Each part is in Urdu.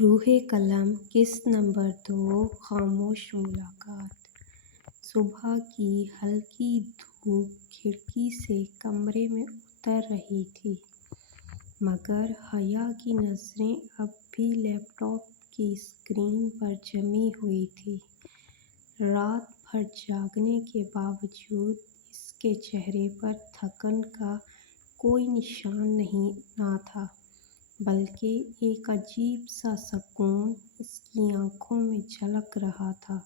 روح قلم قسط نمبر 2 خاموش ملاقات۔ صبح کی ہلکی دھوپ کھڑکی سے کمرے میں اتر رہی تھی، مگر حیا کی نظریں اب بھی لیپ ٹاپ کی اسکرین پر جمی ہوئی تھیں۔ رات بھر جاگنے کے باوجود اس کے چہرے پر تھکن کا کوئی نشان نہ تھا، بلکہ ایک عجیب سا سکون اس کی آنکھوں میں جھلک رہا تھا۔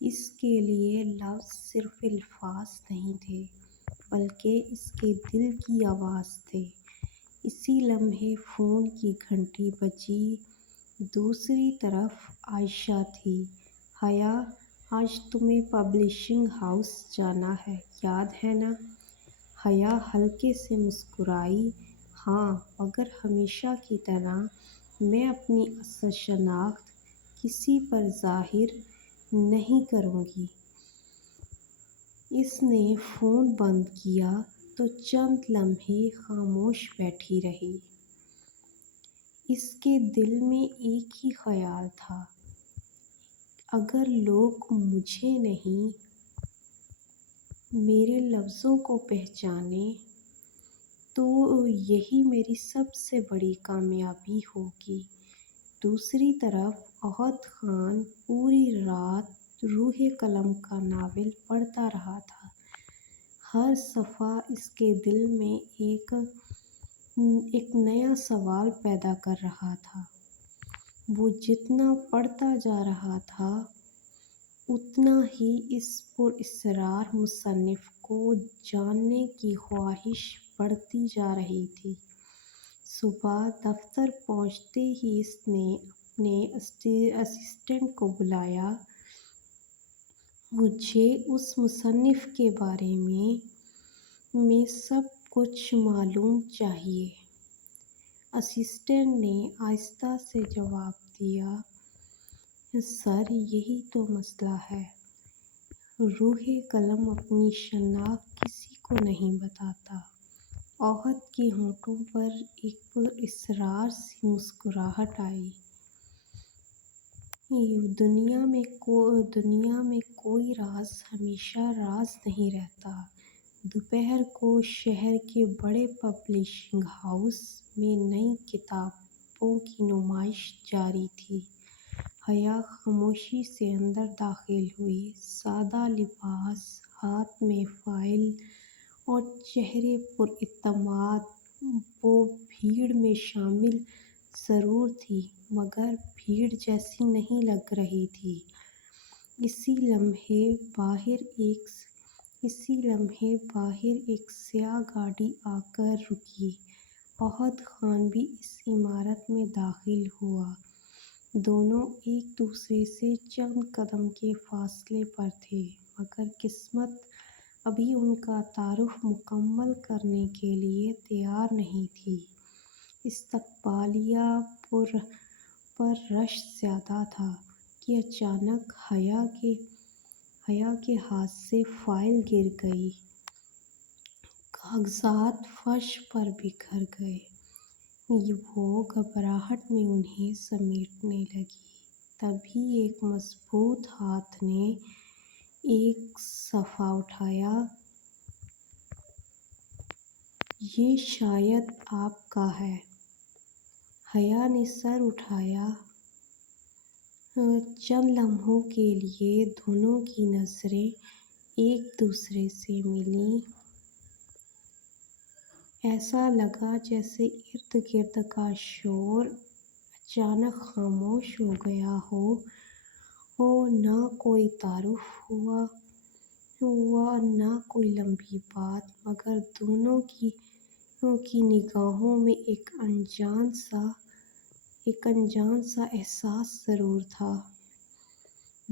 اس کے لیے لفظ صرف الفاظ نہیں تھے، بلکہ اس کے دل کی آواز تھے۔ اسی لمحے فون کی گھنٹی بجی۔ دوسری طرف عائشہ تھی۔ حیا، آج تمہیں پبلشنگ ہاؤس جانا ہے، یاد ہے نا؟ حیا ہلکے سے مسکرائی۔ ہاں، مگر ہمیشہ کی طرح میں اپنی اصل شناخت کسی پر ظاہر نہیں کروں گی۔ اس نے فون بند کیا تو چند لمحے خاموش بیٹھی رہی۔ اس کے دل میں ایک ہی خیال تھا، اگر لوگ مجھے نہیں، میرے لفظوں کو پہچانیں تو یہی میری سب سے بڑی کامیابی ہوگی۔ دوسری طرف احد خان پوری رات روح قلم کا ناول پڑھتا رہا تھا۔ ہر صفحہ اس کے دل میں ایک نیا سوال پیدا کر رہا تھا۔ وہ جتنا پڑھتا جا رہا تھا، اتنا ہی اس پراسرار مصنف کو جاننے کی خواہش بڑھتی جا رہی تھی۔ صبح دفتر پہنچتے ہی اس نے اپنے اسسٹنٹ کو بلایا۔ مجھے اس مصنف کے بارے میں سب کچھ معلوم چاہیے۔ اسسٹنٹ نے آہستہ سے جواب دیا، سر، یہی تو مسئلہ ہے۔ روح قلم اپنی شناخت کسی کو نہیں بتاتا۔ احد کے ہونٹوں پر ایک پراسرار سی مسکراہٹ آئی۔ دنیا میں کوئی راز ہمیشہ راز نہیں رہتا۔ دوپہر کو شہر کے بڑے پبلشنگ ہاؤس میں نئی کتابوں کی نمائش جاری تھی۔ حیا خاموشی سے اندر داخل ہوئی۔ سادہ لباس، ہاتھ میں فائل اور چہرے پر اعتماد۔ وہ بھیڑ میں شامل ضرور تھی، مگر بھیڑ جیسی نہیں لگ رہی تھی۔ اسی لمحے باہر ایک سیاہ گاڑی آ کر رکی۔ احد خان بھی اس عمارت میں داخل ہوا۔ دونوں ایک دوسرے سے چند قدم کے فاصلے پر تھے، مگر قسمت ابھی ان کا تعارف مکمل کرنے کے لیے تیار نہیں تھی۔ استقبالیہ پر رش زیادہ تھا کہ اچانک حیا کے ہاتھ سے فائل گر گئی۔ کاغذات فرش پر بکھر گئے۔ وہ گھبراہٹ میں انہیں سمیٹنے لگی۔ تبھی ایک مضبوط ہاتھ نے ایک صفحہ اٹھایا۔ یہ شاید آپ کا ہے۔ حیا نے سر اٹھایا۔ چند لمحوں کے لیے دونوں کی نظریں ایک دوسرے سے ملیں۔ ایسا لگا جیسے ارد گرد کا شور اچانک خاموش ہو گیا ہو۔ نہ کوئی تعارف ہوا، نہ کوئی لمبی بات، مگر دونوں کی نگاہوں میں ایک انجان سا احساس ضرور تھا،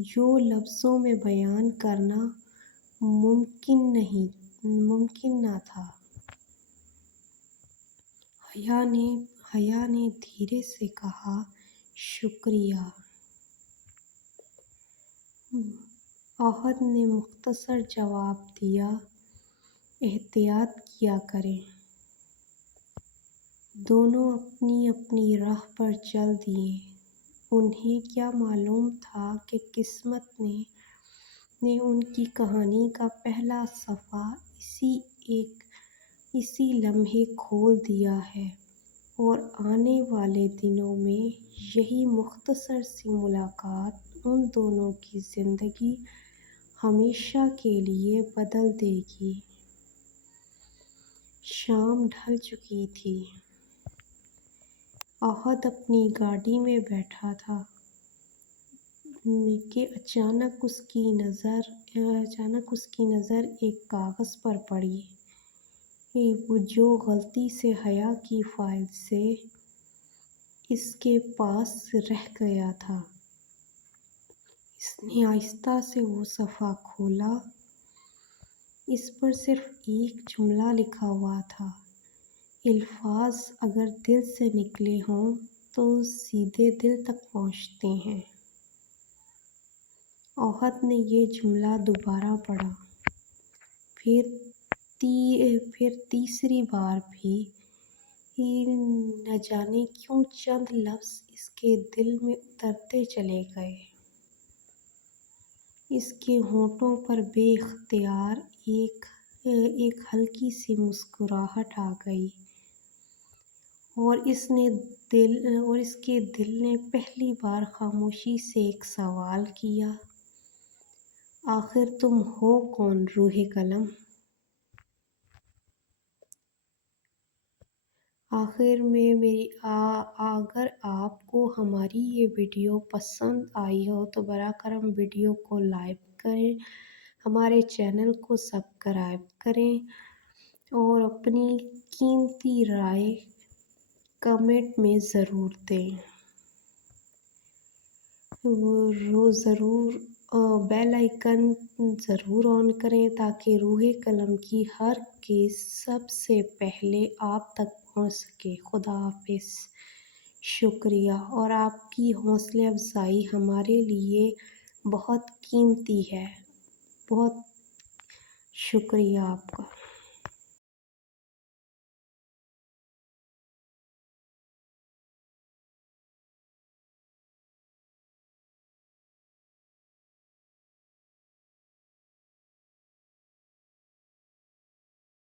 جو لفظوں میں بیان کرنا ممکن نہ تھا۔ حیا نے دھیرے سے کہا، شکریہ۔ احد نے مختصر جواب دیا، احتیاط کیا کریں۔ دونوں اپنی اپنی راہ پر چل دیے۔ انہیں کیا معلوم تھا کہ قسمت نے ان کی کہانی کا پہلا صفحہ اسی لمحے کھول دیا ہے، اور آنے والے دنوں میں یہی مختصر سی ملاقات ان دونوں کی زندگی ہمیشہ کے لیے بدل دے گی۔ شام ڈھل چکی تھی۔ احد اپنی گاڑی میں بیٹھا تھا کہ اچانک اس کی نظر ایک کاغذ پر پڑی جو غلطی سے حیا کی فائل سے اس کے پاس رہ گیا تھا۔ اس نے آہستہ سے وہ صفحہ کھولا۔ اس پر صرف ایک جملہ لکھا ہوا تھا، الفاظ اگر دل سے نکلے ہوں تو سیدھے دل تک پہنچتے ہیں۔ احد نے یہ جملہ دوبارہ پڑھا، پھر تیسری بار بھی۔ نہ جانے کیوں چند لفظ اس کے دل میں اترتے چلے گئے۔ اس کے ہونٹوں پر بے اختیار ایک ہلکی سی مسکراہٹ آ گئی، اور اس کے دل نے پہلی بار خاموشی سے ایک سوال کیا، آخر تم ہو کون روح قلم؟ اگر آپ کو ہماری یہ ویڈیو پسند آئی ہو تو براہ کرم ویڈیو کو لائک کریں، ہمارے چینل کو سبسکرائب کریں اور اپنی قیمتی رائے کمنٹ میں ضرور دیں۔ ضرور بیل آئیکن ضرور آن کریں تاکہ روح قلم کی ہر کیس سب سے پہلے آپ تک پہنچ سکے۔ خدا حافظ۔ شکریہ، اور آپ کی حوصلہ افزائی ہمارے لیے بہت قیمتی ہے۔ بہت شکریہ آپ کا۔